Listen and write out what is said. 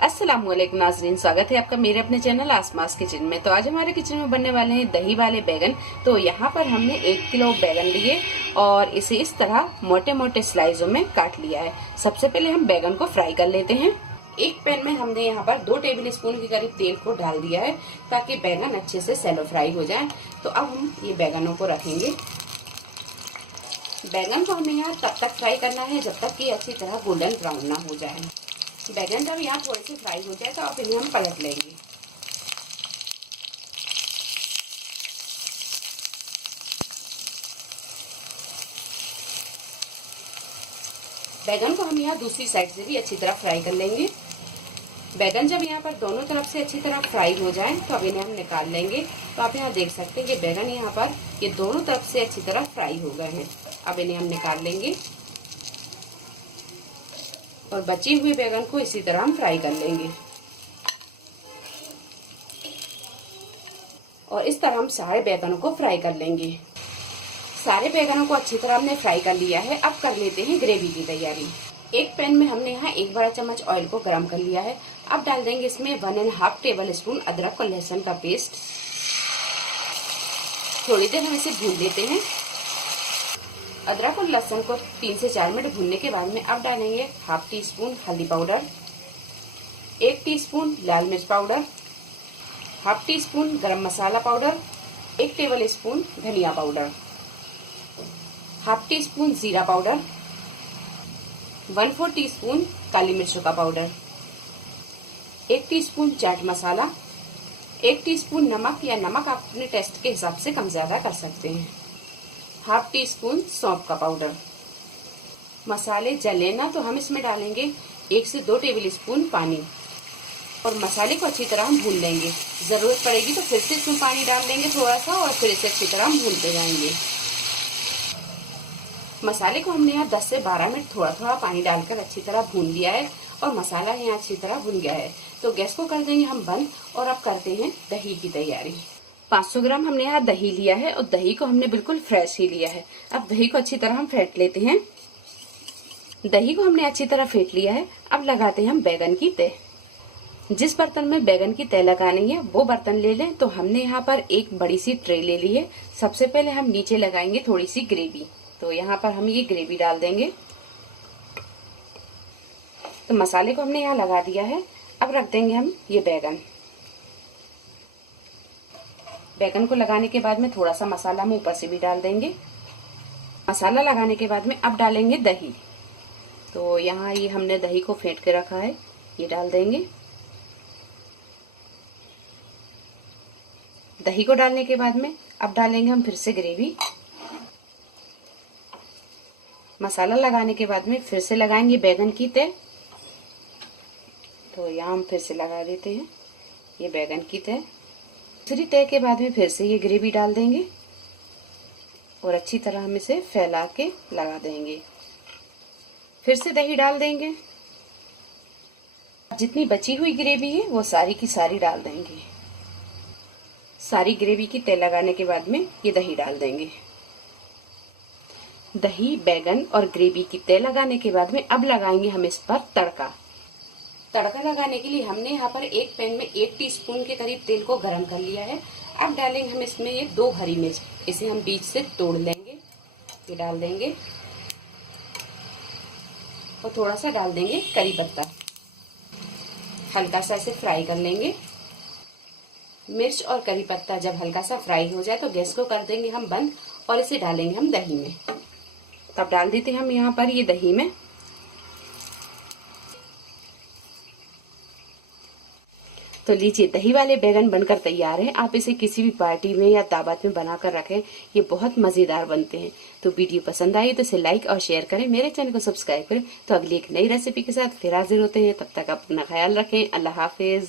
अस्सलाम वालेकुम नाज़रीन, स्वागत है आपका मेरे अपने चैनल आसमास किचन में। तो आज हमारे किचन में बनने वाले हैं दही वाले बैगन। तो यहाँ पर हमने 1 किलो बैगन लिए और इसे इस तरह मोटे मोटे स्लाइसों में काट लिया है। सबसे पहले हम बैगन को फ्राई कर लेते हैं। एक पैन में हमने यहाँ पर 2 टेबल स्पून के करीब तेल को डाल दिया है ताकि बैगन अच्छे से सैलो फ्राई हो जाए। तो अब हम ये बैगनों को रखेंगे। बैगन को हमें यहाँ तब तक फ्राई करना है जब तक कि अच्छी तरह गोल्डन ब्राउन ना हो जाए। बैगन जब यहाँ थोड़े से फ्राई हो जाए तो अब इन्हें हम पलट लेंगे। बैगन को हम यहाँ दूसरी साइड से भी अच्छी तरह फ्राई कर लेंगे। बैगन जब यहाँ पर दोनों तरफ से अच्छी तरह फ्राई हो जाए तो अब इन्हें हम निकाल लेंगे। तो आप यहाँ देख सकते हैं कि बैगन यहाँ पर ये दोनों तरफ से अच्छी तरह फ्राई हो गए हैं। अब इन्हें हम निकाल लेंगे और बचे हुए बैगन को इसी तरह हम फ्राई कर लेंगे। और इस तरह हम सारे बैगनों को फ्राई कर लेंगे। सारे बैगनों को अच्छी तरह हमने फ्राई कर लिया है। अब कर लेते हैं ग्रेवी की तैयारी। एक पैन में हमने यहाँ 1 बड़ा चम्मच ऑयल को गर्म कर लिया है। अब डाल देंगे इसमें 1½ टेबल स्पून अदरक और लहसुन का पेस्ट। थोड़ी देर हम इसे भून लेते हैं। अदरक और लहसुन को 3 से 4 मिनट भूनने के बाद में अब डालेंगे ½ टीस्पून हल्दी पाउडर, 1 टीस्पून लाल मिर्च पाउडर, ½ टीस्पून गरम मसाला पाउडर, 1 टेबल स्पून धनिया पाउडर, ½ टीस्पून जीरा पाउडर, 1/4 टीस्पून काली मिर्चों का powder, 1 teaspoon chaat masala, 1 teaspoon नमक या नमक आप अपने टेस्ट के हिसाब से कम ज्यादा कर सकते हैं, ½ टीस्पून सौंफ का पाउडर। मसाले जले ना तो हम इसमें डालेंगे 1 से 2 टेबल स्पून पानी और मसाले को अच्छी तरह हम भून लेंगे। जरूरत पड़ेगी तो फिर से इसमें पानी डाल देंगे थोड़ा सा और फिर इसे अच्छी तरह हम भूनते जाएंगे। मसाले को हमने यहाँ 10 से 12 मिनट थोड़ा थोड़ा पानी डालकर अच्छी तरह भून लिया है और मसाला यहाँ अच्छी तरह भुन गया है। तो गैस को कर देंगे हम बंद और अब करते हैं दही की तैयारी। 500 ग्राम हमने यहाँ दही लिया है और दही को हमने बिल्कुल फ्रेश ही लिया है। अब दही को अच्छी तरह हम फेंट लेते हैं। दही को हमने अच्छी तरह फेंट लिया है। अब लगाते हैं हम बैगन की तह। जिस बर्तन में बैगन की तह लगानी है वो बर्तन ले लें। तो हमने यहाँ पर एक बड़ी सी ट्रे ले ली है। सबसे पहले हम नीचे लगाएंगे थोड़ी सी ग्रेवी। तो यहाँ पर हम ये ग्रेवी डाल देंगे। तो मसाले को हमने यहाँ लगा दिया है। अब रख देंगे हम ये बैगन। बैगन को लगाने के बाद में थोड़ा सा मसाला हम ऊपर से भी डाल देंगे। मसाला लगाने के बाद में अब डालेंगे दही। तो यहाँ ये हमने दही को फेंट के रखा है, ये डाल देंगे। दही को डालने के बाद में अब डालेंगे हम फिर से ग्रेवी। मसाला लगाने के बाद में फिर से लगाएंगे बैगन की तह। तो यहाँ हम फिर से लगा देते हैं ये बैगन की तह। दूसरी तह के बाद में फिर से ये ग्रेवी डाल देंगे और अच्छी तरह हम इसे फैला के लगा देंगे। फिर से दही डाल देंगे। जितनी बची हुई ग्रेवी है वो सारी की सारी डाल देंगे। सारी ग्रेवी की तह लगाने के बाद में ये दही डाल देंगे। दही, बैगन और ग्रेवी की तह लगाने के बाद में अब लगाएंगे हम इस पर तड़का। तड़का लगाने के लिए हमने यहाँ पर एक पैन में 1 टीस्पून के करीब तेल को गरम कर लिया है। अब डालेंगे हम इसमें ये 2 हरी मिर्च, इसे हम बीच से तोड़ लेंगे, ये डाल देंगे और थोड़ा सा डाल देंगे करी पत्ता। हल्का सा इसे फ्राई कर लेंगे। मिर्च और करी पत्ता जब हल्का सा फ्राई हो जाए तो गैस को कर देंगे हम बंद और इसे डालेंगे हम दही में। तब डाल देते हैं हम यहाँ पर ये दही में। तो लीजिए दही वाले बैगन बनकर तैयार हैं। आप इसे किसी भी पार्टी में या दावत में बनाकर रखें, ये बहुत मजेदार बनते हैं। तो वीडियो पसंद आई तो इसे लाइक और शेयर करें, मेरे चैनल को सब्सक्राइब करें। तो अगली एक नई रेसिपी के साथ फिर हाजिर होते हैं। तब तक अपना ख्याल रखें। अल्लाह हाफिज।